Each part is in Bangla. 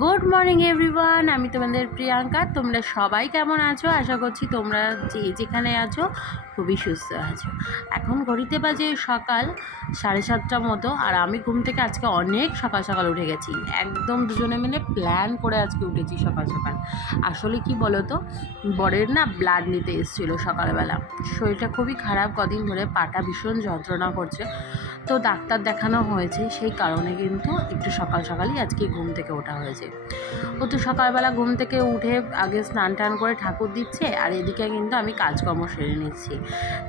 গুড মর্নিং এভরিওয়ান, আমি তোমাদের প্রিয়াঙ্কা। তোমরা সবাই কেমন আছো? আশা করছি তোমরা যেখানে আছো খুবই সুস্থ আছো। এখন ঘড়িতে বাজে সকাল 7:30 মতো, আর আমি ঘুম থেকে আজকে অনেক সকাল সকাল উঠে গেছি। একদম দুজনে মিলে প্ল্যান করে আজকে উঠেছি সকাল সকাল। আসলে কি বলো তো, বরের না ব্লাড নিতে এসেছিলো সকালবেলা। শরীরটা খুবই খারাপ, কদিন ধরে পাটা ভীষণ যন্ত্রণা করছে। তো ডাক্তার দেখানো হয়েছে, সেই কারণে কিন্তু একটু সকাল সকালই আজকে ঘুম থেকে ওঠা হয়েছে। ও তো সকালবেলা ঘুম থেকে উঠে আগে স্নান টান করে ঠাকুর দিচ্ছে, আর এদিকে কিন্তু আমি কাজকর্ম সেরে নিচ্ছি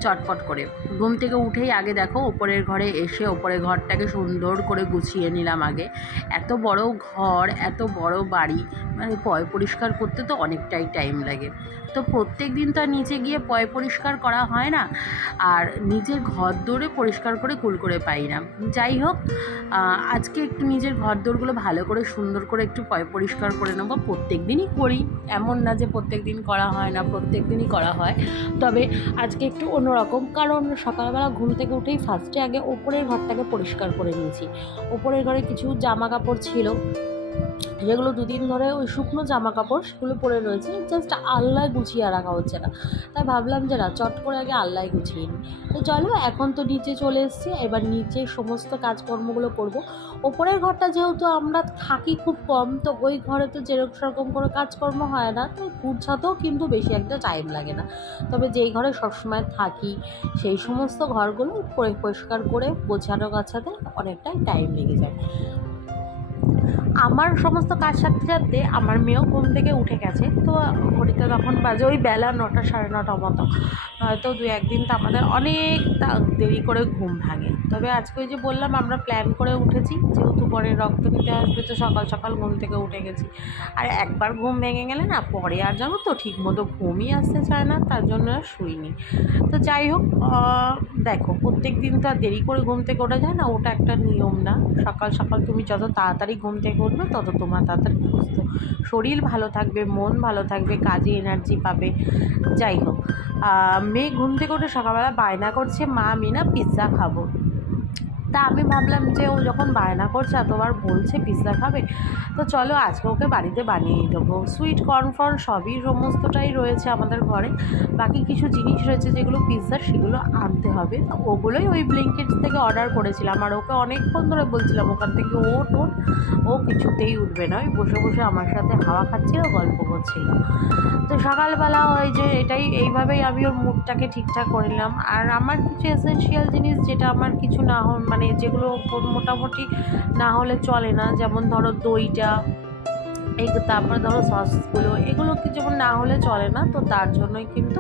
চটপট করে। ঘুম থেকে উঠেই আগে দেখো ওপরের ঘরে এসে ওপরের ঘরটাকে সুন্দর করে গুছিয়ে নিলাম আগে। এত বড় ঘর, এত বড় বাড়ি, মানে পরিষ্কার করতে তো অনেকটাই টাইম লাগে। তো প্রত্যেক দিন তো আর নিচে গিয়ে পরিষ্কার করা হয় না, আর নিজের ঘর দৌড়ে পরিষ্কার করে কুল করে পাই না। যাই হোক, আজকে একটু নিজের ঘর দৌড়গুলো ভালো করে সুন্দর করে একটু পরিষ্কার করে নেবো। প্রত্যেক দিনই করি, এমন না যে প্রত্যেক দিন করা হয় না, প্রত্যেক দিনই করা হয়। তবে আজকে একটু অন্যরকম, কারণ সকালবেলা ঘুম থেকে উঠেই ফার্স্টে আগে ওপরের ঘরটাকে পরিষ্কার করে নিয়েছি। ওপরের ঘরে কিছু জামা কাপড় ছিল, যেগুলো দুদিন ধরে ওই শুকনো জামা কাপড় সেগুলো পরে রয়েছে, জাস্ট আল্লায় গুছিয়ে রাখা হচ্ছে না। তাই ভাবলাম যে না, চট করে আগে আল্লায় গুছিয়ে নিই। তো চলো, এখন তো নিচে চলে এসেছি, এবার নিচে সমস্ত কাজকর্মগুলো করব। ওপরের ঘরটা যেহেতু আমরা থাকি খুব কম, তো ওই ঘরে তো যেরকম করে কাজকর্ম হয় না, তো গুছাতেও কিন্তু বেশি একটা টাইম লাগে না। তবে যেই ঘরে সবসময় থাকি সেই সমস্ত ঘরগুলো পরিষ্কার করে গোছানো গাছাতে অনেকটাই টাইম লেগে যায়। আমার সমস্ত কাজ সারতে সারতে আমার মেয়েও ঘুম থেকে উঠে গেছে। তো ঘড়িতে তখন বাজে ওই বেলা 9টা 9:30 মতো। হয়তো 2-1 দিন তো আমাদের অনেক দেরি করে ঘুম ভাঙে। তবে আজকে ওই যে বললাম, আমরা প্ল্যান করে উঠেছি, যেহেতু পরে রক্ত নিতে আসবে, তো সকাল সকাল ঘুম থেকে উঠে গেছি। আর একবার ঘুম ভেঙে গেলে না, পরে আর জানো তো ঠিক মতো ঘুমই আসতে চায় না, তার জন্য আর শুইনি। তো যাই হোক, দেখো প্রত্যেক দিন তো আর দেরি করে ঘুম থেকে ওঠা যায় না, ওটা একটা নিয়ম না। সকাল সকাল তুমি যত তাড়াতাড়ি ঘুম থেকে উঠবে, তত তোমার তাড়াতাড়ি সুস্থ শরীর ভালো থাকবে, মন ভালো থাকবে, কাজে এনার্জি পাবে। যাই হোক, মেয়ে ঘুম থেকে উঠে সকালবেলা বায়না করছে, মা আমি না পিৎজা খাবো। তা আমি ভাবলাম যে ও যখন বায়না করছে, এতবার বলছে পিৎজা খাবে, তো চলো আজকে ওকে বাড়িতে বানিয়ে দেবো। সুইট কর্নফ্লাওয়ার সবই সমস্তটাই রয়েছে আমাদের ঘরে, বাকি কিছু জিনিস রয়েছে যেগুলো পিৎজার, সেগুলো আনতে হবে। তো ওগুলোই ওই ব্লিঙ্কিট থেকে অর্ডার করেছিলাম, আর ওকে অনেকক্ষণ ধরে বলছিলাম ওখান থেকে ওঠ ওঠ, ও কিছুতেই উঠবে না, ওই বসে বসে আমার সাথে হাওয়া খাচ্ছিল, গল্প করছিল। তো সকালবেলা ওই যে এইভাবেই আমি ওর মুডটাকে ঠিকঠাক করে নিলাম। আর আমার কিছু এসেনশিয়াল জিনিস, যেটা আমার কিছু না মানে যেগুলো মোটামুটি না হলে চলে না, যেমন ধরো দইটা, তারপরে ধরো সসগুলো, এগুলো কি যেমন না হলে চলে না, তো তার জন্যই কিন্তু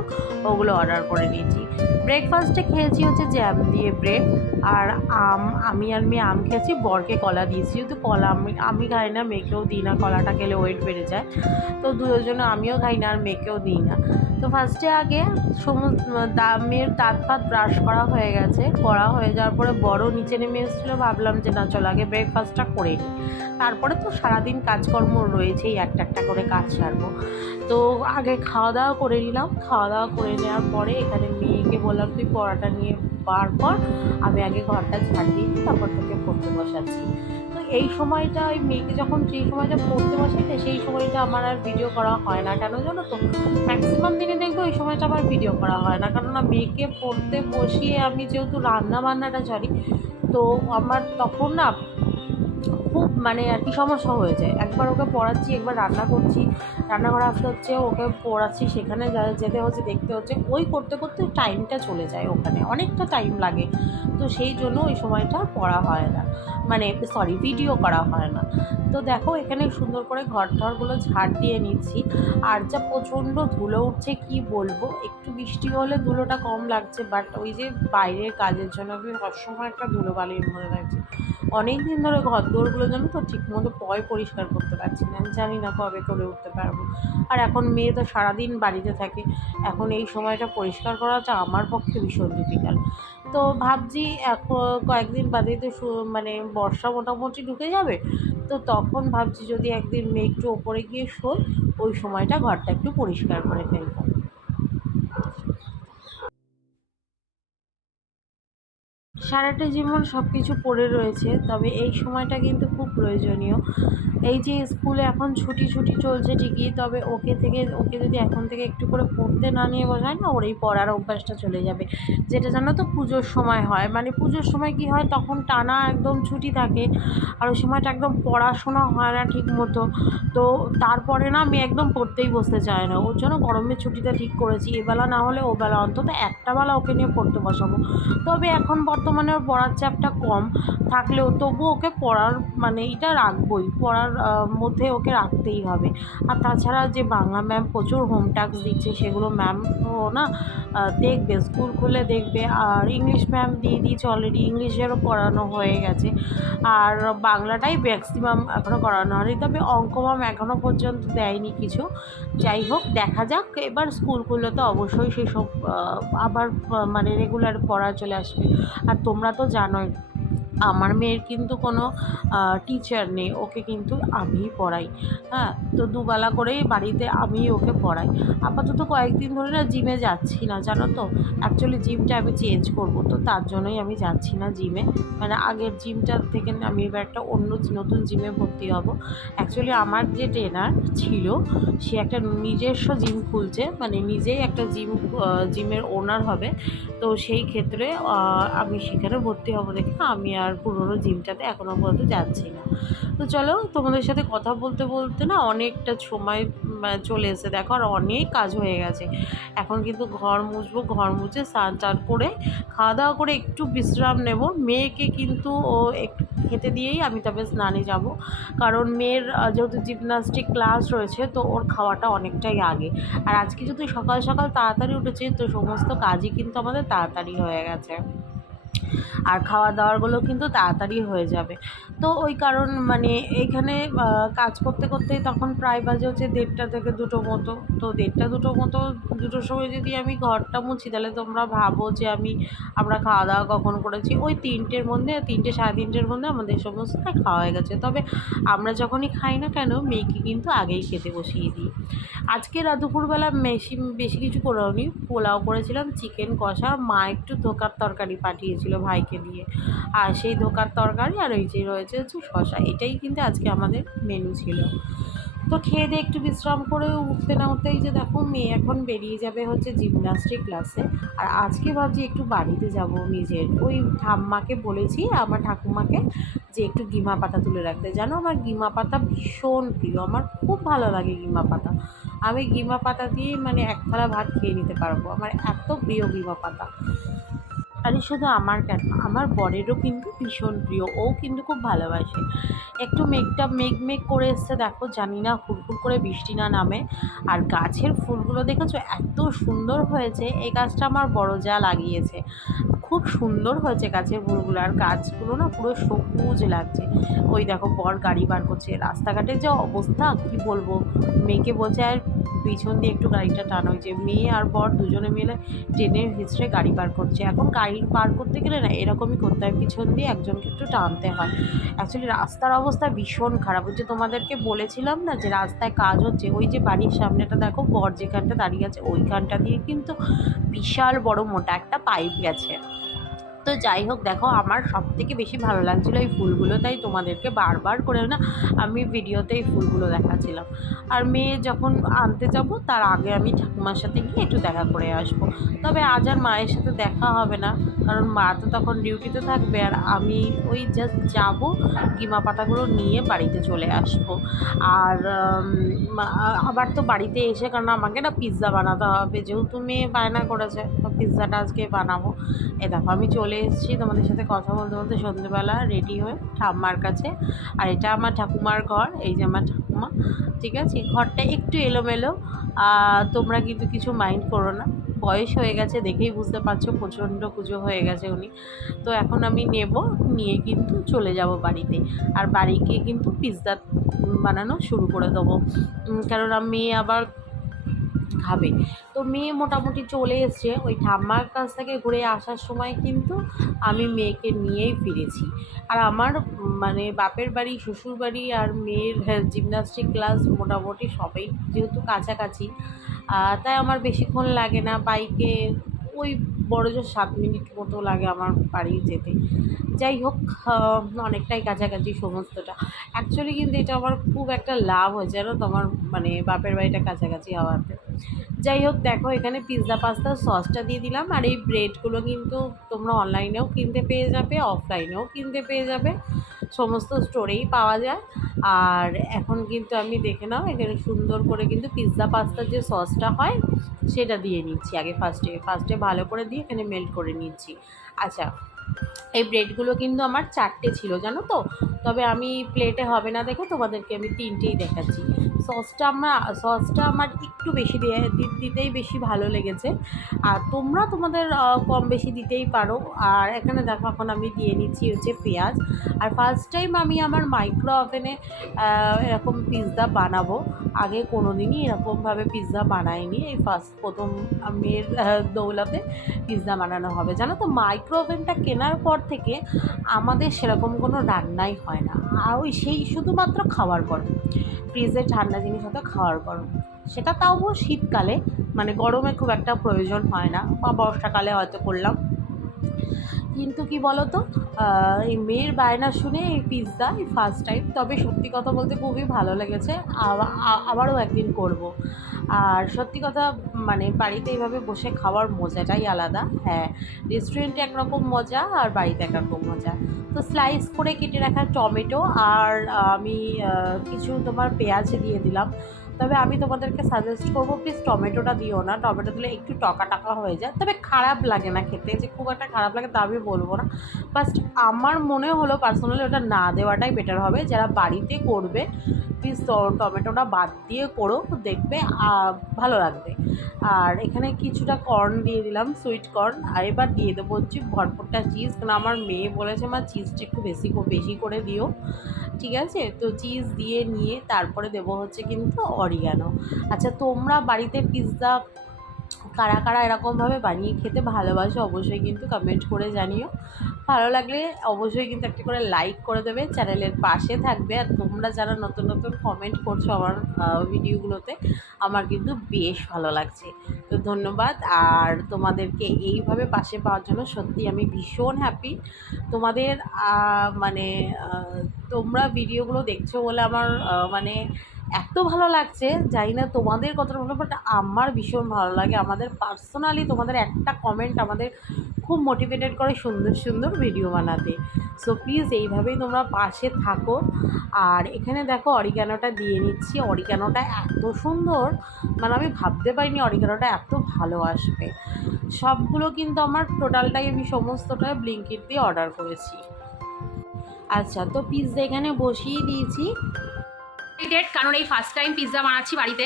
ওগুলো অর্ডার করে নিয়েছি। ব্রেকফাস্টে খেয়েছি হচ্ছে জ্যাম দিয়ে ব্রেড আর আম। আমি আর মেয়ে আম খেয়েছি, বরকে কলা দিয়েছি, যেহেতু কলা আমি খাই না, মেয়েকেও দিই না, কলাটা খেলে ওয়েট বেড়ে যায়। তো দুজনে, আমিও খাই না আর মেয়েকেও দিই না। তো ফার্স্টে আগে মেয়ের দাঁত ফাত ব্রাশ করা হয়ে গেছে, করা হয়ে যাওয়ার পরে বড় নিচে নেমে এসেছিলো, ভাবলাম যে না চলো আগে ব্রেকফাস্টটা করে নিই, তারপরে তো সারাদিন কাজকর্ম রয়েছেই, একটা একটা করে কাজ সারবো। তো আগে খাওয়া দাওয়া করে নিলাম, খাওয়া দাওয়া করে নেওয়ার পরে এখানে মেয়েকে বললাম তুই পড়াটা নিয়ে বার কর, আমি আগে ঘরটা ঝাড় দিয়ে দিই, তারপর তোকে পড়তে বসাচ্ছি। তো এই সময়টা ওই মেয়েকে যখন যেই সময়টা পড়তে বসাই না, সেই সময়টা আমার আর ভিডিও করা হয় না, কেন জানো তো? ম্যাক্সিমাম দিনে দেখবো এই সময়টা আমার ভিডিও করা হয় না, কেননা মেয়েকে পড়তে বসিয়ে আমি যেহেতু রান্না বান্নাটা জানি, তো আমার তখন না খুব মানে আর কি সমস্যা হয়ে যায়। একবার ওকে পড়াচ্ছি, একবার রান্না করছি, রান্নাঘরে আসতে হচ্ছে, ওকে পড়াচ্ছি, সেখানে যেতে হচ্ছে, দেখতে হচ্ছে, ওই করতে করতে টাইমটা চলে যায়, ওখানে অনেকটা টাইম লাগে। তো সেই জন্য ওই সময়টা পড়া হয় না, মানে সরি ভিডিও করা হয় না। তো দেখো এখানে সুন্দর করে ঘর টরগুলো ঝাড় দিয়ে নিচ্ছি। আর যা প্রচণ্ড ধুলো উঠছে কি বলবো, একটু বৃষ্টি হলে ধুলোটা কম লাগছে, বাট ওই যে বাইরের কাজের জন্য আমি সবসময় একটা ধুলোবালির মধ্যে থাকছি। অনেক দিন ধরে ঘর দৌড়গুলো জানো তো ঠিকমতো পরিষ্কার করতে পারছি না, আমি জানি না কবে করে উঠতে পারবো। আর এখন মেয়ে তো সারাদিন বাড়িতে থাকে, এখন এই সময়টা পরিষ্কার করাটা আমার পক্ষে ভীষণ ডিফিকাল্ট। তো ভাবছি এখন কয়েকদিন বাদেই তো মানে বর্ষা মোটামুটি ঢুকে যাবে, তো তখন ভাবছি যদি একদিন মেয়ে একটু ওপরে গিয়ে শোয়, ওই সময়টা ঘরটা একটু পরিষ্কার করে ফেলবো। সারাটা জীবন সব কিছু পড়ে রয়েছে, তবে এই সময়টা কিন্তু খুব প্রয়োজনীয়। এই যে স্কুলে এখন ছুটি ছুটি চলছে ঠিকই, তবে ওকে যদি এখন থেকে একটু করে পড়তে না নিয়ে বোঝায় না, ওর এই পড়ার অভ্যাসটা চলে যাবে। যেটা জানো তো পুজোর সময় হয়, মানে পুজোর সময় কি হয়, তখন টানা একদম ছুটি থাকে, আর ওই সময়টা একদম পড়াশোনা হয় না ঠিক মতো। তো তারপরে না আমি একদম পড়তেই বসতে চাই না, ওর জন্য গরমের ছুটিটা ঠিক করেছি, এবেলা না হলে ওবেলা অন্তত একটা বেলা ওকে নিয়ে পড়তে বসাবো। তবে এখন বর্তমানে ওর পড়ার চাপটা কম থাকলেও তবু ওকে পড়ার মানে এটা রাখবই, পড়ার মধ্যে ওকে রাখতেই হবে। আর তাছাড়া যে বাংলা ম্যাম প্রচুর হোম টাস্ক দিচ্ছে, সেগুলো ম্যাম ও না দেখবে, স্কুল খুলে দেখবে। আর ইংলিশ ম্যাম দিয়ে দিয়েছে অলরেডি, ইংলিশেরও পড়ানো হয়ে গেছে, আর বাংলাটাই ম্যাক্সিমাম এখনও করানো হয়নি। তবে অঙ্ক ম্যাম এখনও পর্যন্ত দেয়নি কিছু। যাই হোক, দেখা যাক, এবার স্কুলগুলো তো অবশ্যই সেসব আবার মানে রেগুলার পড়া চলে আসবে। আর তোমরা তো জানোই আমার মেয়ের কিন্তু কোনো টিচার নেই, ওকে কিন্তু আমিই পড়াই। হ্যাঁ, তো দুবেলা করেই বাড়িতে আমিই ওকে পড়াই। আপাতত কয়েকদিন ধরে না জিমে যাচ্ছি না, জানো তো। অ্যাকচুয়ালি জিমটা আমি চেঞ্জ করব, তো তার জন্যই আমি যাচ্ছি না জিমে। মানে আগের জিমটা থেকে আমি এবার একটা অন্য নতুন জিমে ভর্তি হব। অ্যাকচুয়ালি আমার যে ট্রেনার ছিল, সে একটা নিজস্ব জিম খুলছে, মানে নিজেই একটা জিমের ওনার হবে। তো সেই ক্ষেত্রে আমি সেখানে ভর্তি হব দেখে আমি আর পুরোনো জিমটাতে এখনও পর্যন্ত যাচ্ছি না। তো চলো, তোমাদের সাথে কথা বলতে বলতে না অনেকটা সময় চলে এসেছে, দেখো আর অনেক কাজ হয়ে গেছে। এখন কিন্তু ঘর মুছবো, ঘর মুছে স্নান টান করে খাওয়া দাওয়া করে একটু বিশ্রাম নেব। মেয়েকে কিন্তু ও একটু খেতে দিয়েই আমি তবে স্নানে যাব, কারণ মেয়ের যেহেতু জিমনাস্টিক ক্লাস রয়েছে, তো ওর খাওয়াটা অনেকটাই আগে। আর আজকে যদি সকাল সকাল তাড়াতাড়ি উঠেছে, তো সমস্ত কাজই কিন্তু আমাদের তাড়াতাড়ি হয়ে গেছে, আর খাওয়া দাওয়ারগুলো কিন্তু তাড়াতাড়ি হয়ে যাবে। তো ওই কারণ মানে এইখানে কাজ করতে করতেই তখন প্রায় বাজে হচ্ছে 1:30 থেকে 2টো মতো। তো 1:30 2টো মতো, 2টোর সময় যদি আমি ঘরটা মুছি, তাহলে তোমরা ভাবো যে আমরা খাওয়া দাওয়া কখন করেছি। ওই 3টের মধ্যে, 3টে সাড়ে 3টের মধ্যে আমাদের সমস্ত খাওয়া হয়ে গেছে। তবে আমরা যখনই খাই না কেন, মেয়েকে কিন্তু আগেই খেতে বসিয়ে দিই। আজকে দুপুরবেলা বেশি কিছু করিনি, পোলাও করেছিলাম, চিকেন কষা, মা একটু ধোকার তরকারি পাঠিয়েছিল ভাইকে দিয়ে, আর সেই ধোকার তরকারি আর এই যে রয়েছে হচ্ছে শশা, এটাই কিন্তু আজকে আমাদের মেনু ছিল। তো খেয়ে দিয়ে একটু বিশ্রাম করে উঠতে না উঠতেই যে দেখো মেয়ে এখন বেরিয়ে যাবে হচ্ছে জিমনাস্টিক ক্লাসে। আর আজকে ভাবছি একটু বাড়িতে যাব নিজের, ওই ঠাম্মাকে বলেছি, আমার ঠাকুমাকে, যে একটু গিমা পাতা তুলে রাখতে। জানো আমার গিমা পাতা ভীষণ প্রিয়, আমার খুব ভালো লাগে গিমা পাতা। আমি গিমা পাতা দিয়ে মানে এক থালা ভাত খেয়ে নিতে পারবো, আমার এত প্রিয় গিমা পাতা। আরে শুধু আমার কেন, আমার বরেরও কিন্তু ভীষণ প্রিয়, ও কিন্তু খুব ভালোবাসে। একটু মেঘ করে এসছে দেখো, জানি না হুড়হুড় করে বৃষ্টি না নামে। আর গাছের ফুলগুলো দেখেছো এত সুন্দর হয়েছে, এই গাছটা আমার বড় যা লাগিয়েছে, খুব সুন্দর হয়েছে গাছের ফুলগুলো, আর গাছগুলো না পুরো সবুজ লাগছে। ওই দেখো বর গাড়ি বার করছে, রাস্তাঘাটের যে অবস্থা কি বলবো। মেয়েকে বলছে আর পিছন দিয়ে একটু গাড়িটা টানো, যে মেয়ে আর বর দুজনে মিলে ট্রেনের ভিতরে গাড়ি পার করছে। এখন গাড়ি পার করতে গেলে না এরকমই করতে হয়, পিছন দিয়ে একজনকে একটু টানতে হয়। অ্যাকচুয়ালি রাস্তার অবস্থা ভীষণ খারাপ। ওই যে তোমাদেরকে বলেছিলাম না যে রাস্তায় কাজ হচ্ছে, ওই যে বাড়ির সামনেটা দেখো, বর যেখানটা দাঁড়িয়ে আছে ওইখানটা দিয়ে কিন্তু বিশাল বড় মোটা একটা পাইপ গেছে। তো যাই হোক, দেখো আমার সবথেকে বেশি ভালো লাগছিলো এই ফুলগুলো, তাই তোমাদেরকে বারবার করে না আমি ভিডিওতে এই ফুলগুলো দেখাচ্ছিলাম। আর মেয়ে যখন আনতে যাব তার আগে আমি ঠাকুমার সাথে গিয়ে একটু দেখা করে আসবো। তবে আজ আর মায়ের সাথে দেখা হবে না, কারণ মা তো তখন ডিউটিতে থাকবে, আর আমি ওই জাস্ট যাবো, কিমা পাতাগুলো নিয়ে বাড়িতে চলে আসবো। আর আবার তো বাড়িতে এসে, কারণ আমাকে না পিৎজা বানাতে হবে, যেহেতু মেয়ে বায়না করেছে, তো পিৎজাটা আজকে বানাবো। দেখো আমি চলে এসেছি তোমাদের সাথে কথা বলতে বলতে সন্ধ্যেবেলা রেডি হয়ে ঠাম্মার কাছে। আর এটা আমার ঠাকুমার ঘর, এই যে আমার ঠাকুমা। ঠিক আছে, ঘরটা একটু এলোমেলো, তোমরা কিন্তু কিছু মাইন্ড করো না, বয়স হয়ে গেছে দেখেই বুঝতে পারছো, প্রচণ্ড পুজো হয়ে গেছে উনি। তো এখন আমি নিয়ে কিন্তু চলে যাব বাড়িতে, আর বাড়ি গিয়ে কিন্তু পিৎজা বানানো শুরু করে দেবো, কারণ মেয়ে আবার খাবে। তো মেয়ে মোটামুটি চলে এসছে, ওই ঠাম্মার কাছ থেকে ঘুরে আসার সময় কিন্তু আমি মেয়েকে নিয়েই ফিরেছি। আর আমার মানে বাপের বাড়ি, শ্বশুর বাড়ি আর মেয়ের জিমনাস্টিক ক্লাস মোটামুটি সবাই যেহেতু কাছাকাছি, তাই আমার বেশিক্ষণ লাগে না বাইকে, ওই বড় জোর 7 মিনিট মতো লাগে আমার বাড়ি যেতে। যাই হোক, অনেকটাই কাছাকাছি সমস্তটা। অ্যাকচুয়ালি কিন্তু এটা আমার খুব একটা লাভ হয়েছে জানো তো, আমার মানে বাপের বাড়িটা কাছাকাছি হওয়াতে। যাই হোক, দেখো এখানে পিৎজা পাস্তার সসটা দিয়ে দিলাম। আর এই ব্রেডগুলো কিন্তু তোমরা অনলাইনেও কিনতে পেয়ে যাবে, অফলাইনেও কিনতে পেয়ে যাবে, সমস্ত স্টোরেই পাওয়া যায়। আর এখন কিন্তু আমি দেখে নাও এখানে সুন্দর করে কিন্তু পিৎজা পাস্তার যে সসটা হয় সেটা দিয়ে নিচ্ছি আগে। ফার্স্টে ভালো করে দিয়ে এখানে মেল্ট করে নিচ্ছি। আচ্ছা, এই ব্রেডগুলো কিন্তু আমার 4টে ছিল জানো তো, তবে আমি প্লেটে হবে না দেখে তোমাদেরকে আমি 3টেই দেখাচ্ছি। সসটা আমার একটু বেশি দিতেই বেশি ভালো লেগেছে। আর তোমরা তোমাদের কম বেশি দিতেই পারো। আর এখানে দেখো এখন আমি দিয়ে নিচ্ছি হচ্ছে পেঁয়াজ। আর ফার্স্ট টাইম আমি আমার মাইক্রো ওভেনে এরকম পিৎজা বানাবো। আগে কোনো দিনই এরকমভাবে পিৎজা বানাইনি, এই প্রথম মেয়ের দৌলতে পিৎজা বানানো হবে। জানো তো, মাইক্রো ওভেনটা কেনার পর থেকে আমাদের সেরকম কোনো রান্নাই হয় না। আর ওই সেই শুধুমাত্র খাওয়ার গরম, ফ্রিজে ঠান্ডা জিনিস হতো খাওয়ার গরম, সেটা তাও শীতকালে, মানে গরমে খুব একটা প্রয়োজন হয় না, বা বর্ষাকালে হয়তো করলাম। কিন্তু কি বলো তো, এই মেয়ের বায়না শুনে এই পিৎজা এই ফার্স্ট টাইম, তবে সত্যি কথা বলতে খুবই ভালো লেগেছে। আবারও একদিন করব। আর সত্যি কথা মানে বাড়িতে এইভাবে বসে খাওয়ার মজাটাই আলাদা। হ্যাঁ, রেস্টুরেন্টে একরকম মজা আর বাড়িতে একরকম মজা। তো স্লাইস করে কেটে রাখা টমেটো আর আমি কিছু তোমার পেঁয়াজ দিয়ে দিলাম। তবে আমি তোমাদেরকে সাজেস্ট করবো প্লিজ টমেটোটা দিও না, টমেটো দিলে একটু টকা টকা হয়ে যায়। তবে খারাপ লাগে না খেতে, যে খুব একটা খারাপ লাগে তা আমি বলবো না। বাস্ট আমার মনে হলো পার্সোনালি ওটা না দেওয়াটাই বেটার হবে। যারা বাড়িতে করবে প্লিজ টমেটোটা বাদ দিয়ে করো, দেখবে ভালো লাগবে। আর এখানে কিছুটা কর্ন দিয়ে দিলাম, সুইট কর্ন। আর এবার দিয়ে দেবো হচ্ছে ভরপুরটা চিজ, কারণ আমার মেয়ে বলেছে মা চিজটা একটু বেশি করে দিও। ঠিক আছে, তো চিজ দিয়ে নিয়ে তারপরে দেবো হচ্ছে কিন্তু অরিগানো। আচ্ছা, তোমরা বাড়িতে পিৎজা কারা কারা এরকমভাবে বানিয়ে খেতে ভালোবাসো অবশ্যই কিন্তু কমেন্ট করে জানিও। ভালো লাগলে অবশ্যই কিন্তু একটা করে লাইক করে দেবে, চ্যানেলের পাশে থাকবে। আর তোমরা যারা নতুন নতুন কমেন্ট করছো আমার ভিডিওগুলোতে, আমার কিন্তু বেশ ভালো লাগছে, তো ধন্যবাদ। আর তোমাদেরকে এইভাবে পাশে পাওয়ার জন্য সত্যি আমি ভীষণ হ্যাপি। তোমাদের মানে তোমরা ভিডিওগুলো দেখছো বলে আমার মানে এত ভালো লাগছে, জানি না তোমাদের কতটা ভালো, বাট আমার ভীষণ ভালো লাগে। আমাদের পার্সোনালি তোমাদের একটা কমেন্ট আমাদের খুব মোটিভেটেড করে সুন্দর সুন্দর ভিডিও বানাতে। সো প্লিজ এইভাবেই তোমরা পাশে থাকো। আর এখানে দেখো অরিগানোটা দিয়ে নিচ্ছি। অরিগানোটা এত সুন্দর, মানে আমি ভাবতে পারিনি অরিগানোটা এত ভালো আসবে। সবগুলো কিন্তু আমার টোটালটাই আমি সমস্তটা ব্লিঙ্কিট দিয়ে অর্ডার করেছি। আচ্ছা, তো পিৎজা এখানে বসিয়ে দিয়েছি, কারণ এই ফার্স্ট টাইম পিৎজা বানাচ্ছি বাড়িতে।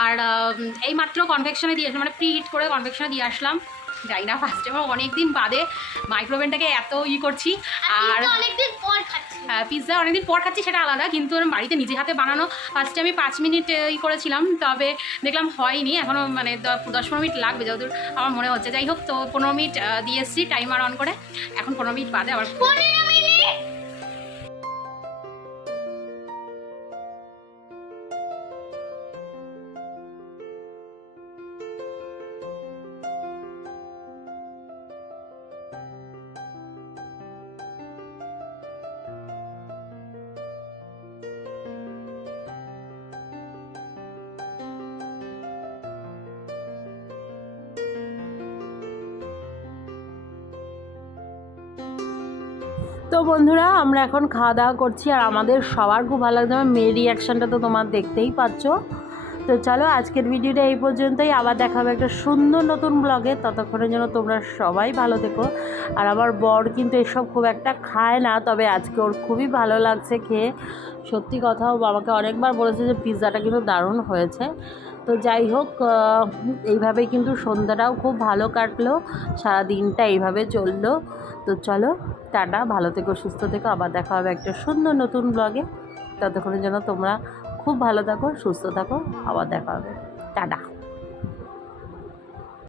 আর এই মাত্র কনভেকশনে দিয়ে আসলাম, মানে প্রি হিট করে কনভেকশনে দিয়ে আসলাম। যাই না, ফার্স্ট টাইম অনেকদিন বাদে মাইক্রোওভেনটাকে এত করছি। আর অনেকদিন পর খাচ্ছি পিৎজা অনেকদিন পর খাচ্ছি সেটা আলাদা, কিন্তু বাড়িতে নিজে হাতে বানানো ফার্স্টে আমি 5 মিনিট করেছিলাম, তবে দেখলাম হয়নি, এখনও মানে 10-15 মিনিট লাগবে যতদূর আমার মনে হচ্ছে। যাই হোক, তো 15 মিনিট দিয়ে এসেছি টাইমার অন করে, এখন 15 মিনিট বাদে আবার 15 মিনিট। তো বন্ধুরা, আমরা এখন খাওয়া দাওয়া করছি আর আমাদের সবার খুব ভালো লাগছে। আমার মেয়ের রিয়াকশানটা তো তোমার দেখতেই পাচ্ছ। তো চলো আজকের ভিডিওটা এই পর্যন্তই, আবার দেখা হবে একটা সুন্দর নতুন ব্লগে। ততক্ষণের জন্য তোমরা সবাই ভালো থেকো। আর আমার বর কিন্তু এসব খুব একটা খায় না, তবে আজকে ওর খুবই ভালো লাগছে খেয়ে। সত্যি কথা, ও আমাকে অনেকবার বলেছে যে পিৎজাটা কিন্তু দারুণ হয়েছে। তো যাই হোক, এইভাবেই কিন্তু সন্ধ্যাটাও খুব ভালো কাটলো, সারা দিনটা এইভাবে চললো। তো চলো টাটা, ভালো থেকো, সুস্থ থেকো, আবার দেখা হবে একটা সুন্দর নতুন ব্লগে। ততক্ষণের জন্য তোমরা খুব ভালো থাকো, সুস্থ থাকো, আবার দেখা হবে, টাটা।